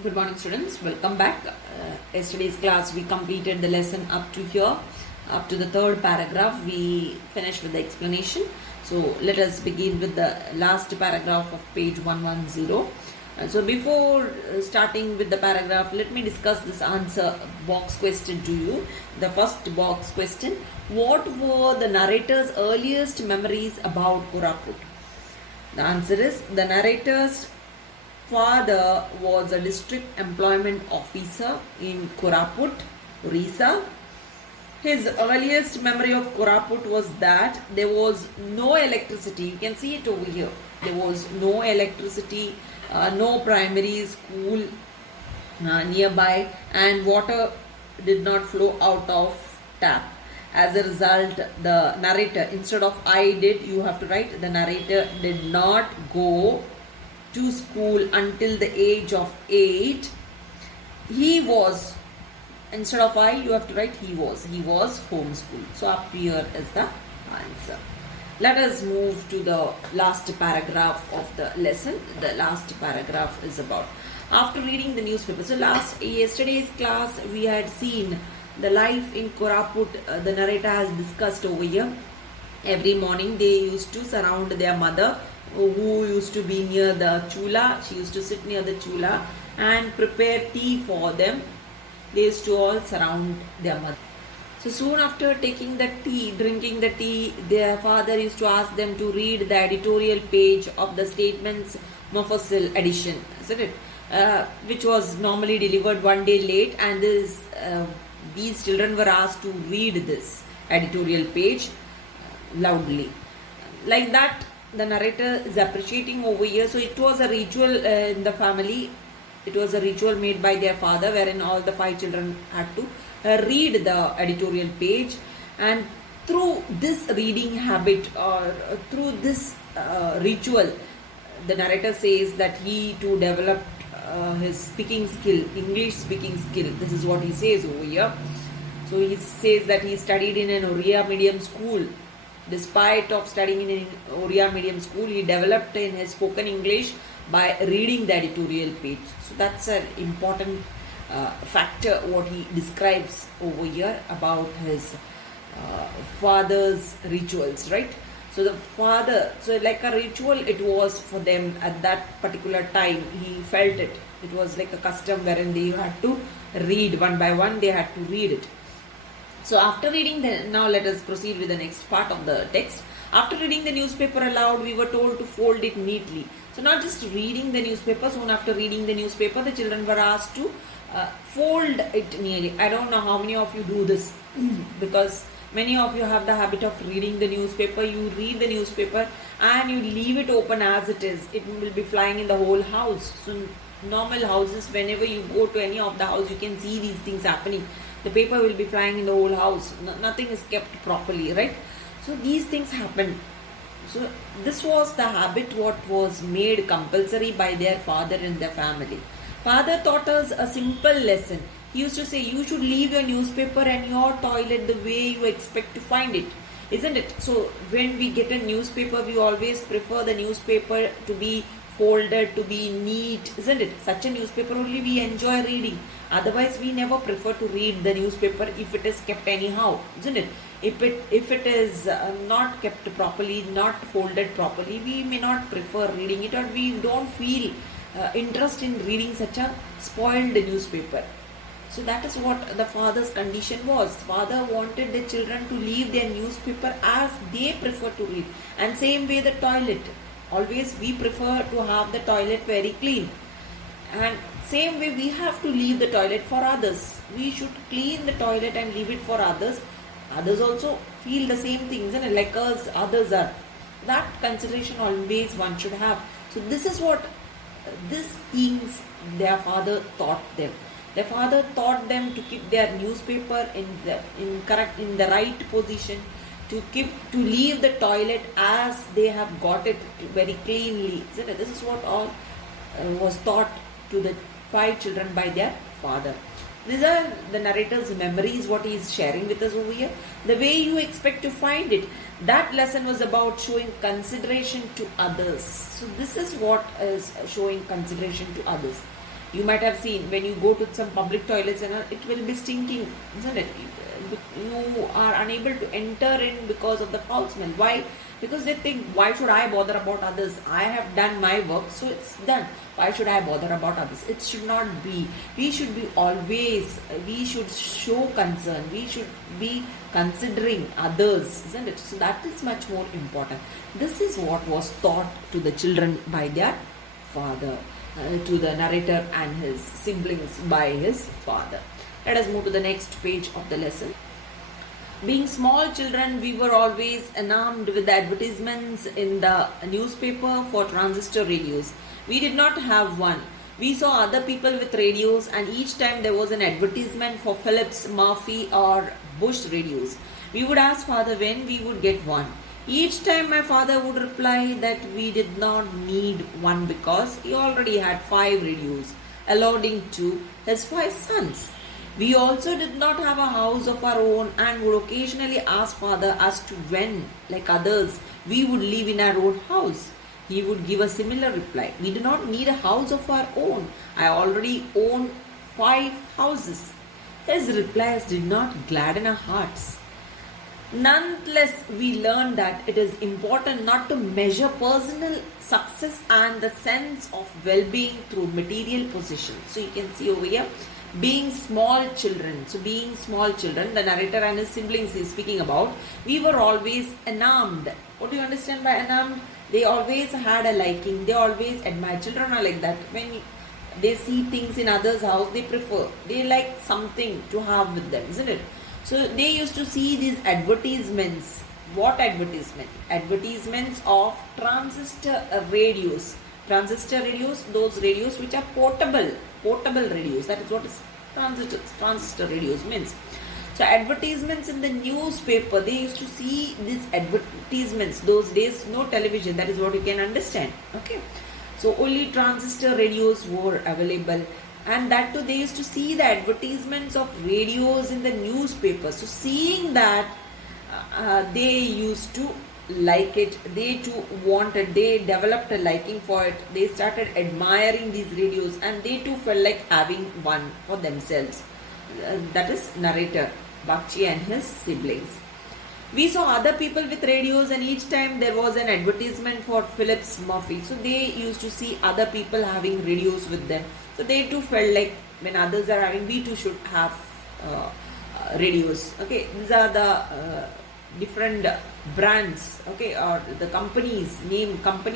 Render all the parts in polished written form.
Good morning, students. Welcome back. Yesterday's class we completed the lesson up to here, up to the third paragraph. We finished with the explanation. So let us begin with the last paragraph of page 110. So before starting with the paragraph, let me discuss this answer box question to you. The first box question: what were the narrator's earliest memories about Koraput? The answer is the narrator's father was a district employment officer in Koraput, Orissa. His earliest memory of Koraput was that there was no electricity. You can see it over here. There was no electricity, no primary school nearby, and water did not flow out of tap. As a result, the narrator, instead of I did, you have to write the narrator did not go to school until the age of 8. He was, instead of I, you have to write he was homeschooled. So up here is the answer. Let us move to the last paragraph of the lesson. The last paragraph is about after reading the newspaper. So yesterday's class we had seen the life in Koraput. The narrator has discussed over here. Every morning they used to surround their mother, who used to be near the chula. She used to sit near the chula and prepare tea for them. They used to all surround their mother. So soon after drinking the tea, their father used to ask them to read the editorial page of the Stateman's Mufassil edition, isn't it? Which was normally delivered one day late, and these children were asked to read this editorial page loudly. Like that, the narrator is appreciating over here. So it was a ritual in the family. It was a ritual made by their father, wherein all the 5 children had to read the editorial page. And through this reading habit, or through this ritual, the narrator says that he too developed his speaking skill, English speaking skill. This is what he says over here. So he says that he studied in an Oriya medium school. Despite of studying in an Oriya medium school, he developed in his spoken English by reading the editorial page. So that's an important factor what he describes over here about his father's rituals, right? So the father, so like a ritual it was for them at that particular time. He felt it. It was like a custom wherein they had to read one by one, they had to read it. So after reading now let us proceed with the next part of the text. After reading the newspaper aloud, we were told to fold it neatly. So not just reading the newspaper, soon after reading the newspaper, the children were asked to fold it neatly. I don't know how many of you do this because many of you have the habit of reading the newspaper. You read the newspaper and you leave it open as it is. It will be flying in the whole house. So normal houses, whenever you go to any of the house, you can see these things happening. The paper will be flying in the whole house. Nothing is kept properly, right? So these things happen. So this was the habit what was made compulsory by their father and their family. Father taught us a simple lesson. He used to say, you should leave your newspaper and your toilet the way you expect to find it. Isn't it? So when we get a newspaper, we always prefer the newspaper to be folded, to be neat, isn't it? Such a newspaper only we enjoy reading. Otherwise, we never prefer to read the newspaper if it is kept anyhow, isn't it? If it is not kept properly, not folded properly, we may not prefer reading it, or we don't feel interest in reading such a spoiled newspaper. So that is what the father's condition was. Father wanted the children to leave their newspaper as they prefer to read. And same way the toilet. Always we prefer to have the toilet very clean. And same way we have to leave the toilet for others. We should clean the toilet and leave it for others. Others also feel the same things, and like us, others are. That consideration always one should have. So this is what these things their father taught them. Their father taught them to keep their newspaper in the right position, to leave the toilet as they have got it very cleanly. So this is what all was taught to the 5 children by their father. These are the narrator's memories, what he is sharing with us over here. The way you expect to find it. That lesson was about showing consideration to others. So this is what is showing consideration to others. You might have seen when you go to some public toilets and all, it will be stinking, isn't it? You are unable to enter in because of the foul smell. Why? Because they think, why should I bother about others? I have done my work, so it's done. Why should I bother about others? It should not be. We should be always, we should show concern. We should be considering others, isn't it? So that is much more important. This is what was taught to the children by their father, to the narrator and his siblings by his father. Let us move to the next page of the lesson. Being small children, we were always enamored with the advertisements in the newspaper for transistor radios. We did not have one. We saw other people with radios, and each time there was an advertisement for Philips, Murphy or Bush radios. We would ask father when we would get one. Each time my father would reply that we did not need one because he already had 5 radios, allotting to his 5 sons. We also did not have a house of our own and would occasionally ask father as to when, like others, we would live in our own house. He would give a similar reply. We do not need a house of our own. I already own 5 houses. His replies did not gladden our hearts. Nonetheless, we learned that it is important not to measure personal success and the sense of well-being through material possessions. So you can see over here, being small children. So being small children, the narrator and his siblings is speaking about, we were always enamored. What do you understand by enamored? They always had a liking. They always admire. Children are like that. When they see things in others' house, they prefer. They like something to have with them, isn't it? So they used to see these advertisements. What advertisement? Advertisements of transistor radios. Transistor radios, those radios which are portable radios. That is what is transistor radios means. So advertisements in the newspaper, they used to see these advertisements. Those days no television, that is what you can understand. Okay, so only transistor radios were available, and that too they used to see the advertisements of radios in the newspaper. So seeing that, they used to like it. They too wanted, they developed a liking for it. They started admiring these radios, and they too felt like having one for themselves. That is narrator Bakshi and his siblings. We saw other people with radios, and each time there was an advertisement for Philips, Murphy. So they used to see other people having radios with them. So they too felt like when others are having, we too should have radios. Okay, these are the different brands, okay, or the company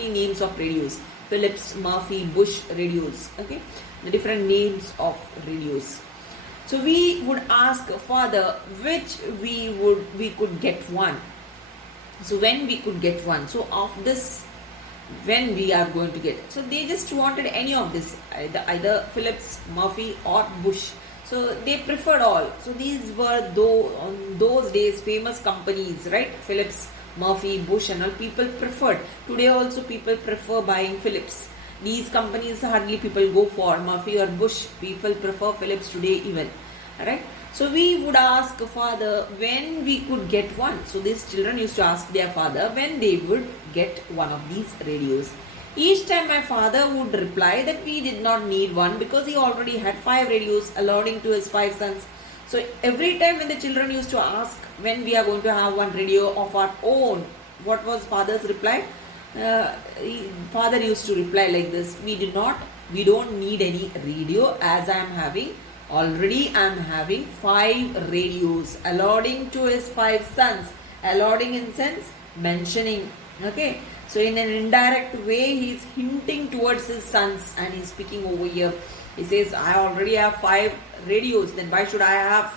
names of radios. Philips, Murphy, Bush radios. Okay, the different names of radios. So we would ask father which we could get one. So when we could get one. So of this, when we are going to get. So they just wanted any of this, either Philips, Murphy or Bush. So they preferred all. So these were on those days famous companies, right? Philips, Murphy, Bush and all people preferred. Today also people prefer buying Philips. These companies hardly people go for Murphy or Bush. People prefer Philips today even. Alright. So we would ask father when we could get one. So these children used to ask their father when they would get one of these radios. Each time my father would reply that we did not need one because he already had 5 radios allotting to his 5 sons. So every time when the children used to ask when we are going to have one radio of our own, what was father's reply? Father used to reply like this: we don't need any radio, as I am having already 5 radios, allotting to his 5 sons. Allotting in sense mentioning. Okay, so in an indirect way he is hinting towards his sons, and he is speaking over here. He says, I already have 5 radios, then why should I have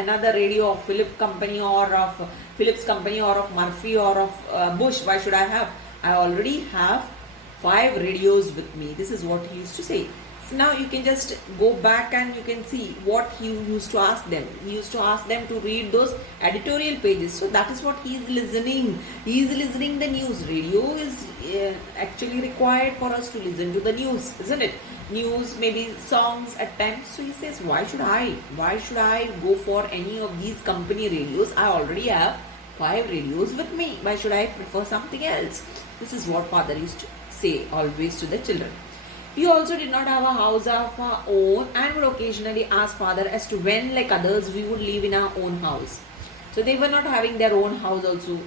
another radio of Philips company or of Murphy or of Bush? Why should I have? I already have 5 radios with me. This is what he used to say. So now you can just go back and you can see what he used to ask them. He used to ask them to read those editorial pages. So that is what he is listening. He is listening the news. Radio is actually required for us to listen to the news, isn't it? News, maybe songs at times. So he says, why should I go for any of these company radios? I already have 5 radios with me. Why should I prefer something else? This is what father used to say always to the children. We also did not have a house of our own and would occasionally ask father as to when, like others, we would live in our own house. So they were not having their own house also.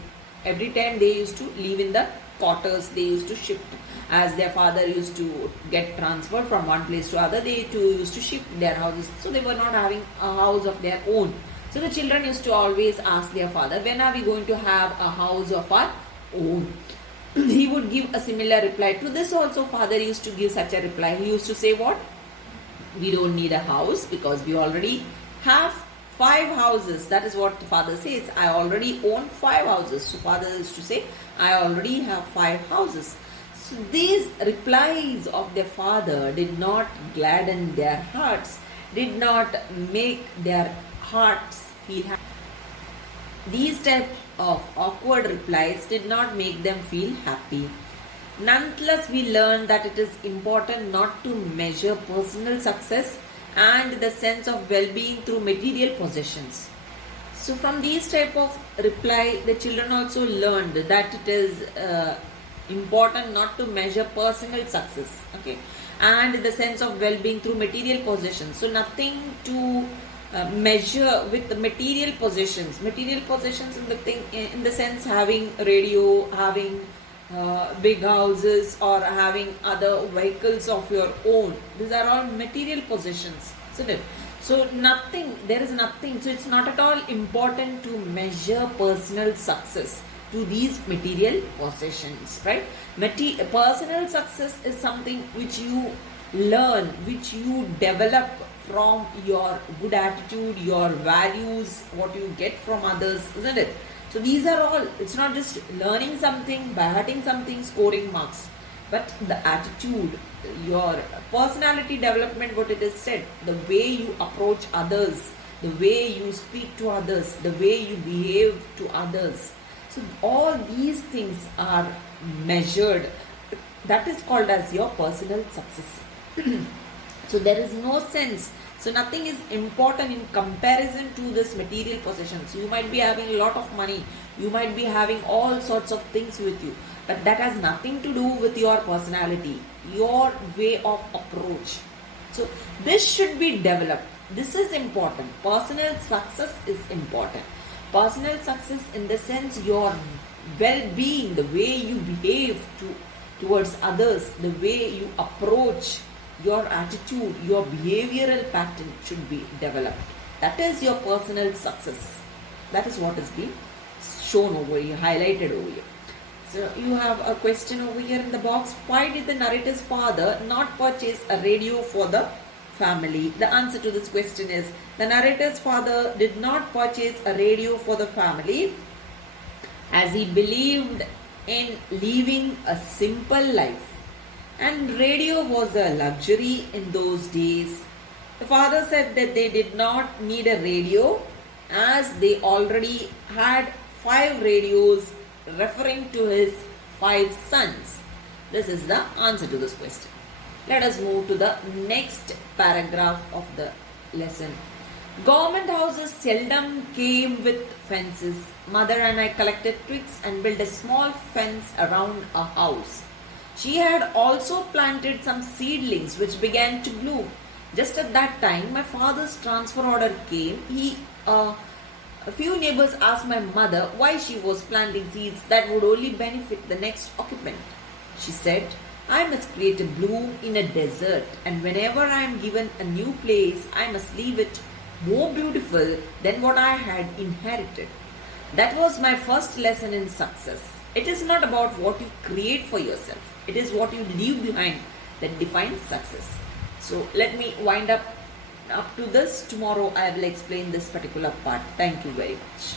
Every time they used to live in the quarters, they used to shift. As their father used to get transferred from one place to other, they too used to shift their houses. So they were not having a house of their own. So the children used to always ask their father, when are we going to have a house of our own? He would give a similar reply. To this also father used to give such a reply. He used to say what? We don't need a house because we already have 5 houses. That is what the father says. I already own 5 houses. So father used to say, I already have 5 houses. So these replies of their father did not gladden their hearts, did not make their hearts feel happy. These type of awkward replies did not make them feel happy. Nonetheless, we learned that it is important not to measure personal success and the sense of well-being through material possessions. So from these type of reply, the children also learned that it is important not to measure personal success, okay, and the sense of well-being through material possessions. So nothing to measure with the material possessions in the sense having radio, having big houses, or having other vehicles of your own. These are all material possessions, isn't it? So there is nothing, so it's not at all important to measure personal success to these material possessions, right? Personal success is something which you learn, which you develop from your good attitude, your values, what you get from others, isn't it? So these are all, it's not just learning something, by hurting something, scoring marks, but the attitude, your personality development, what it is said, the way you approach others, the way you speak to others, the way you behave to others. So all these things are measured. That is called as your personal success. So there is no sense. So nothing is important in comparison to this material possessions. You might be having a lot of money. You might be having all sorts of things with you. But that has nothing to do with your personality, your way of approach. So this should be developed. This is important. Personal success is important. Personal success in the sense your well-being, the way you behave towards others, the way you approach, your attitude, your behavioral pattern should be developed. That is your personal success. That is what is being shown over here, highlighted over here. So you have a question over here in the box. Why did the narrator's father not purchase a radio for the family? The answer to this question is, the narrator's father did not purchase a radio for the family as he believed in living a simple life. And radio was a luxury in those days. The father said that they did not need a radio as they already had 5 radios, referring to his 5 sons. This is the answer to this question. Let us move to the next paragraph of the lesson. Government houses seldom came with fences. Mother and I collected twigs and built a small fence around our house. She had also planted some seedlings which began to bloom. Just at that time, my father's transfer order came. A few neighbors asked my mother why she was planting seeds that would only benefit the next occupant. She said, I must create a bloom in a desert, and whenever I am given a new place, I must leave it more beautiful than what I had inherited. That was my first lesson in success. It is not about what you create for yourself. It is what you leave behind that defines success. So let me wind up to this. Tomorrow I will explain this particular part. Thank you very much.